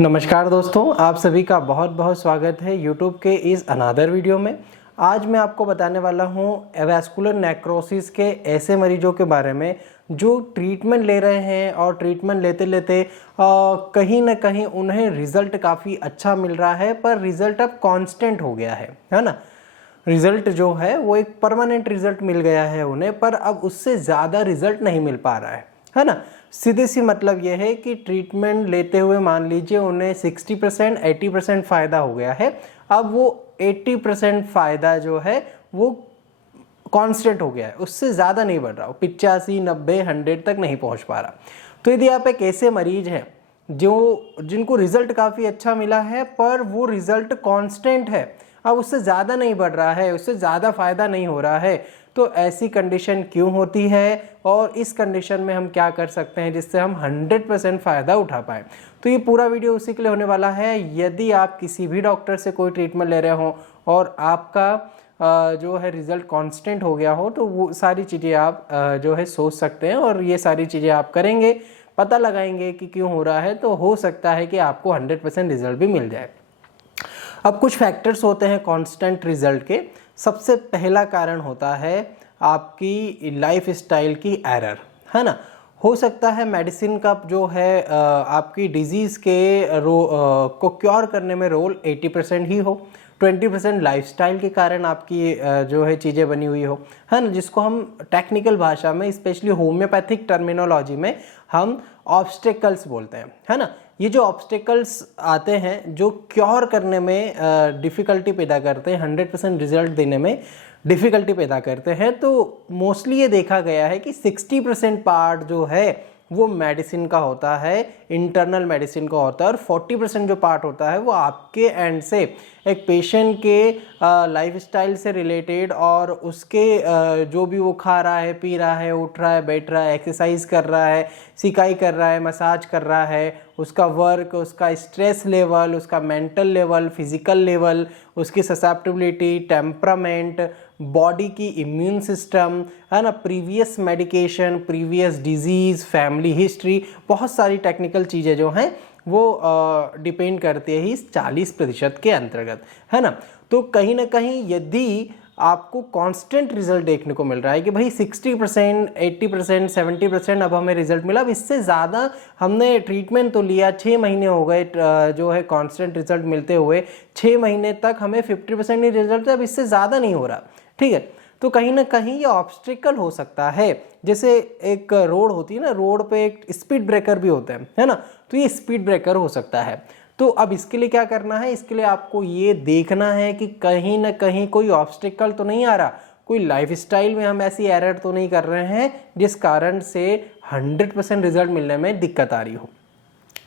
नमस्कार दोस्तों, आप सभी का बहुत बहुत स्वागत है यूट्यूब के इस अनदर वीडियो में। आज मैं आपको बताने वाला हूँ एवास्कुलर नेक्रोसिस के ऐसे मरीजों के बारे में जो ट्रीटमेंट ले रहे हैं और ट्रीटमेंट लेते लेते कहीं ना कहीं उन्हें रिज़ल्ट काफ़ी अच्छा मिल रहा है, पर रिज़ल्ट अब कांस्टेंट हो गया है ना। रिज़ल्ट जो है वो एक परमानेंट रिज़ल्ट मिल गया है उन्हें, पर अब उससे ज़्यादा रिज़ल्ट नहीं मिल पा रहा है ना। सीधे सी मतलब यह है कि ट्रीटमेंट लेते हुए मान लीजिए उन्हें 60% 80% फ़ायदा हो गया है, अब वो 80% फ़ायदा जो है वो कांस्टेंट हो गया है, उससे ज़्यादा नहीं बढ़ रहा, 85 90 100 तक नहीं पहुंच पा रहा। तो यदि आप एक ऐसे मरीज हैं जिनको रिज़ल्ट काफ़ी अच्छा मिला है पर वो रिज़ल्ट कांस्टेंट है, अब उससे ज़्यादा नहीं बढ़ रहा है, उससे ज़्यादा फ़ायदा नहीं हो रहा है, तो ऐसी कंडीशन क्यों होती है और इस कंडीशन में हम क्या कर सकते हैं जिससे हम 100% फ़ायदा उठा पाएँ। तो ये पूरा वीडियो उसी के लिए होने वाला है। यदि आप किसी भी डॉक्टर से कोई ट्रीटमेंट ले रहे हो और आपका जो है रिज़ल्ट कांस्टेंट हो गया हो, तो वो सारी चीज़ें आप जो है सोच सकते हैं और ये सारी चीज़ें आप करेंगे, पता लगाएंगे कि क्यों हो रहा है, तो हो सकता है कि आपको 100% रिज़ल्ट भी मिल जाए। अब कुछ फैक्टर्स होते हैं कांस्टेंट रिजल्ट के। सबसे पहला कारण होता है आपकी लाइफ स्टाइल की एरर, है ना। हो सकता है मेडिसिन का जो है आपकी डिजीज़ के को क्योर करने में रोल 80% ही हो, 20% लाइफस्टाइल के कारण आपकी जो है चीज़ें बनी हुई हो, है ना, जिसको हम टेक्निकल भाषा में स्पेशली होम्योपैथिक टर्मिनोलॉजी में हम ऑब्स्टेकल्स बोलते हैं, है ना। ये जो ऑब्स्टेकल्स आते हैं जो क्योर करने में डिफ़िकल्टी पैदा करते हैं, 100% रिजल्ट देने में डिफ़िकल्टी पैदा करते हैं, तो मोस्टली ये देखा गया है कि 60% पार्ट जो है वो मेडिसिन का होता है, इंटरनल मेडिसिन का होता है, और 40% जो पार्ट होता है वो आपके एंड से एक पेशेंट के लाइफस्टाइल से रिलेटेड और उसके जो भी वो खा रहा है, पी रहा है, उठ रहा है, बैठ रहा है, एक्सरसाइज कर रहा है, सिकाई कर रहा है, मसाज कर रहा है, उसका वर्क, उसका स्ट्रेस लेवल, उसका मेंटल लेवल, फिजिकल लेवल, उसकी ससेप्टिबिलिटी, टेम्परामेंट, बॉडी की इम्यून सिस्टम, है ना, previous medication, previous disease, family history, बहुत सारी टेक्निकल चीज़ें जो हैं वो डिपेंड करती है इस 40% के अंतर्गत, है ना। तो कहीं ना कहीं यदि आपको कांस्टेंट रिजल्ट देखने को मिल रहा है कि भाई 60% 80% 70% अब हमें रिजल्ट मिला, अब इससे ज़्यादा हमने ट्रीटमेंट तो लिया, 6 महीने हो गए जो है कांस्टेंट रिजल्ट मिलते हुए, 6 महीने तक हमें 50% ही रिजल्ट है, अब इससे ज़्यादा नहीं हो रहा, ठीक है, तो कहीं ना कहीं ये ऑब्स्टिकल हो सकता है। जैसे एक रोड होती है ना, रोड पे एक स्पीड ब्रेकर भी होता है ना, तो ये स्पीड ब्रेकर हो सकता है। तो अब इसके लिए क्या करना है, इसके लिए आपको ये देखना है कि कहीं ना कहीं कोई ऑब्स्टिकल तो नहीं आ रहा, कोई लाइफस्टाइल में हम ऐसी एरर तो नहीं कर रहे हैं जिस कारण से 100% रिजल्ट मिलने में दिक्कत आ रही हो,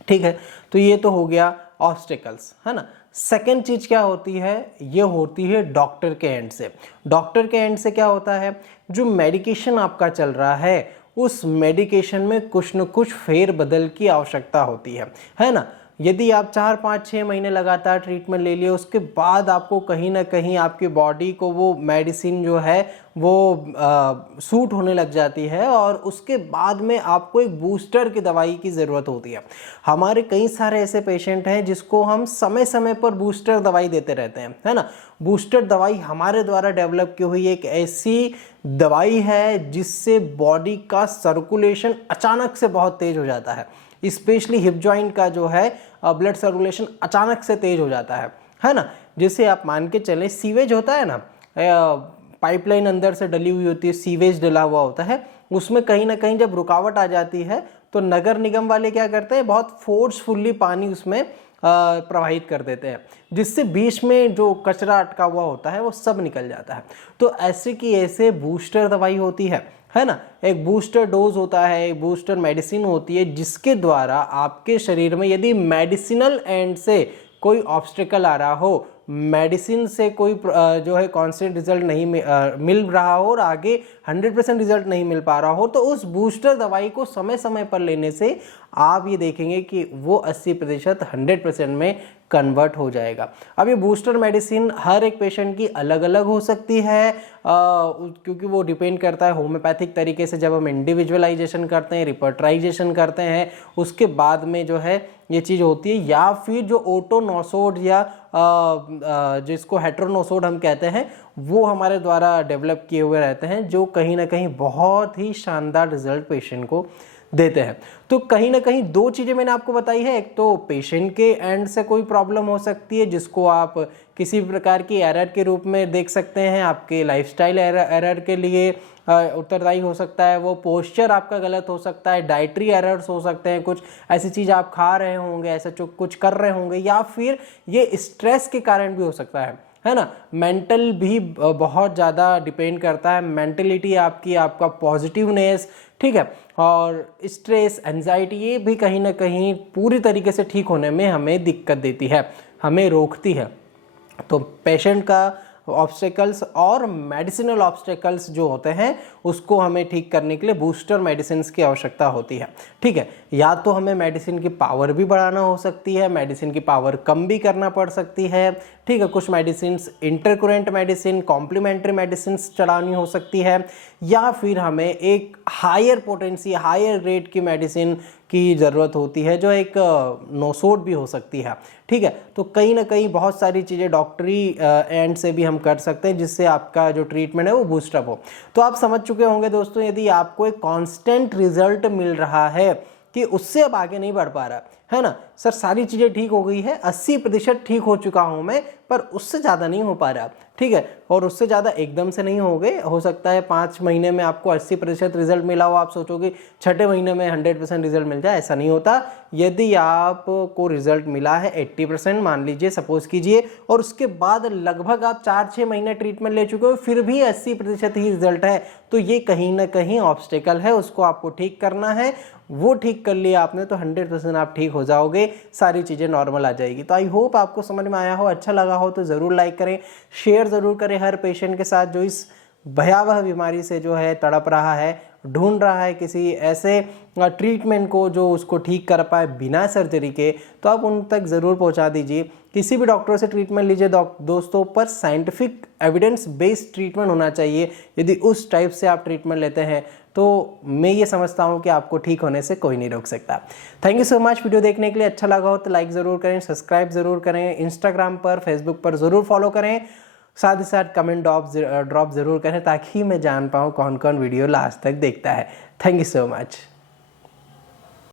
ठीक है। तो ये तो हो गया ऑब्स्टिकल्स, है ना। सेकेंड चीज क्या होती है, ये होती है डॉक्टर के एंड से। डॉक्टर के एंड से क्या होता है, जो मेडिकेशन आपका चल रहा है उस मेडिकेशन में कुछ न कुछ फेरबदल की आवश्यकता होती है ना। यदि आप 4 5 6 महीने लगातार ट्रीटमेंट ले लिए, उसके बाद आपको कहीं ना कहीं आपकी बॉडी को वो मेडिसिन जो है वो सूट होने लग जाती है और उसके बाद में आपको एक बूस्टर की दवाई की ज़रूरत होती है। हमारे कई सारे ऐसे पेशेंट हैं जिसको हम समय समय पर बूस्टर दवाई देते रहते हैं, है ना। बूस्टर दवाई हमारे द्वारा डेवलप की हुई एक ऐसी दवाई है जिससे बॉडी का सर्कुलेशन अचानक से बहुत तेज हो जाता है, स्पेशली हिप जॉइंट का जो है ब्लड सर्कुलेशन अचानक से तेज हो जाता है ना। जैसे आप मान के चलें, सीवेज होता है ना, पाइपलाइन अंदर से डली हुई होती है, सीवेज डला हुआ होता है, उसमें कहीं ना कहीं जब रुकावट आ जाती है तो नगर निगम वाले क्या करते हैं, बहुत फोर्सफुली पानी उसमें प्रवाहित कर देते हैं, जिससे बीच में जो कचरा अटका हुआ होता है वो सब निकल जाता है। तो ऐसे की ऐसे बूस्टर दवाई होती है ना। एक बूस्टर डोज होता है, एक बूस्टर मेडिसिन होती है जिसके द्वारा आपके शरीर में यदि मेडिसिनल एंड से कोई ऑब्स्टिकल आ रहा हो मेडिसिन से कोई जो है कांस्टेंट रिजल्ट नहीं मिल रहा हो और आगे 100% रिजल्ट नहीं मिल पा रहा हो, तो उस बूस्टर दवाई को समय समय पर लेने से आप ये देखेंगे कि वो 80% 100% में कन्वर्ट हो जाएगा। अब ये बूस्टर मेडिसिन हर एक पेशेंट की अलग अलग हो सकती है, क्योंकि वो डिपेंड करता है होम्योपैथिक तरीके से। जब हम इंडिविजुअलाइजेशन करते हैं, रिपर्टराइजेशन करते हैं, उसके बाद में जो है ये चीज़ होती है, या फिर जो ओटोनोसोड या जिसको हेटेरोनोसोड हम कहते हैं, वो हमारे द्वारा डेवलप किए हुए रहते हैं, जो कहीं ना कहीं बहुत ही शानदार रिजल्ट पेशेंट को देते हैं। तो कहीं ना कहीं दो चीज़ें मैंने आपको बताई है, एक तो पेशेंट के एंड से कोई प्रॉब्लम हो सकती है जिसको आप किसी भी प्रकार की एरर के रूप में देख सकते हैं, आपके लाइफस्टाइल एरर के लिए उत्तरदायी हो सकता है, वो पोस्चर आपका गलत हो सकता है, डाइटरी एरर्स हो सकते हैं, कुछ ऐसी चीज़ आप खा रहे होंगे, ऐसा कुछ कर रहे होंगे, या फिर ये स्ट्रेस के कारण भी हो सकता है ना। मेंटल भी बहुत ज़्यादा डिपेंड करता है, मेंटलिटी आपकी, आपका पॉजिटिवनेस, ठीक है, और स्ट्रेस, एंजाइटी, ये भी कहीं ना कहीं पूरी तरीके से ठीक होने में हमें दिक्कत देती है, हमें रोकती है। तो पेशेंट का ऑब्स्टेकल्स और मेडिसिनल ऑब्स्टेकल्स जो होते हैं उसको हमें ठीक करने के लिए बूस्टर मेडिसिन की आवश्यकता होती है, ठीक है। या तो हमें मेडिसिन की पावर भी बढ़ाना हो सकती है, मेडिसिन की पावर कम भी करना पड़ सकती है, ठीक है। कुछ मेडिसिन इंटरकुरेंट मेडिसिन, कॉम्प्लीमेंट्री मेडिसिन चलानी हो सकती है, या फिर हमें एक हायर पोटेंसी, हायर रेट की मेडिसिन की ज़रूरत होती है, जो एक नोसोड भी हो सकती है, ठीक है। तो कहीं ना कहीं बहुत सारी चीज़ें डॉक्टरी एंड से भी हम कर सकते हैं जिससे आपका जो ट्रीटमेंट है वो बूस्टअप हो। तो आप समझ चुके होंगे दोस्तों, यदि आपको एक कांस्टेंट रिजल्ट मिल रहा है कि उससे अब आगे नहीं बढ़ पा रहा है ना, सर सारी चीज़ें ठीक हो गई है, 80% ठीक हो चुका हूँ मैं, पर उससे ज़्यादा नहीं हो पा रहा, ठीक है, और उससे ज़्यादा एकदम से नहीं हो गए, हो सकता है 5 महीने में आपको 80% रिजल्ट मिला हो, आप सोचोगे 6ठे महीने में 100% रिजल्ट मिल जाए, ऐसा नहीं होता। यदि आपको रिजल्ट मिला है 80% मान लीजिए, सपोज कीजिए, और उसके बाद लगभग आप 4-6 महीने ट्रीटमेंट ले चुके हो, फिर भी 80% ही रिजल्ट है, तो ये कहीं ना कहीं ऑब्स्टेकल है, उसको आपको ठीक करना है। वो ठीक कर लिया आपने तो 100% आप ठीक हो जाओगे, सारी चीज़ें नॉर्मल आ जाएगी। तो आई होप आपको समझ में आया हो, अच्छा लगा हो तो ज़रूर लाइक करें, शेयर ज़रूर करें हर पेशेंट के साथ जो इस भयावह बीमारी से जो है तड़प रहा है, ढूंढ रहा है किसी ऐसे ट्रीटमेंट को जो उसको ठीक कर पाए बिना सर्जरी के, तो आप उन तक ज़रूर पहुंचा दीजिए। किसी भी डॉक्टर से ट्रीटमेंट लीजिए दोस्तों, पर साइंटिफिक एविडेंस बेस्ड ट्रीटमेंट होना चाहिए। यदि उस टाइप से आप ट्रीटमेंट लेते हैं तो मैं ये समझता हूँ कि आपको ठीक होने से कोई नहीं रोक सकता। Thank you so much video देखने के लिए, अच्छा लगा हो तो लाइक ज़रूर करें, सब्सक्राइब ज़रूर करें, इंस्टाग्राम पर, फेसबुक पर ज़रूर फॉलो करें, साथ ही साथ कमेंट ड्रॉप ज़रूर करें ताकि मैं जान पाऊँ कौन कौन वीडियो लास्ट तक देखता है। Thank you so much.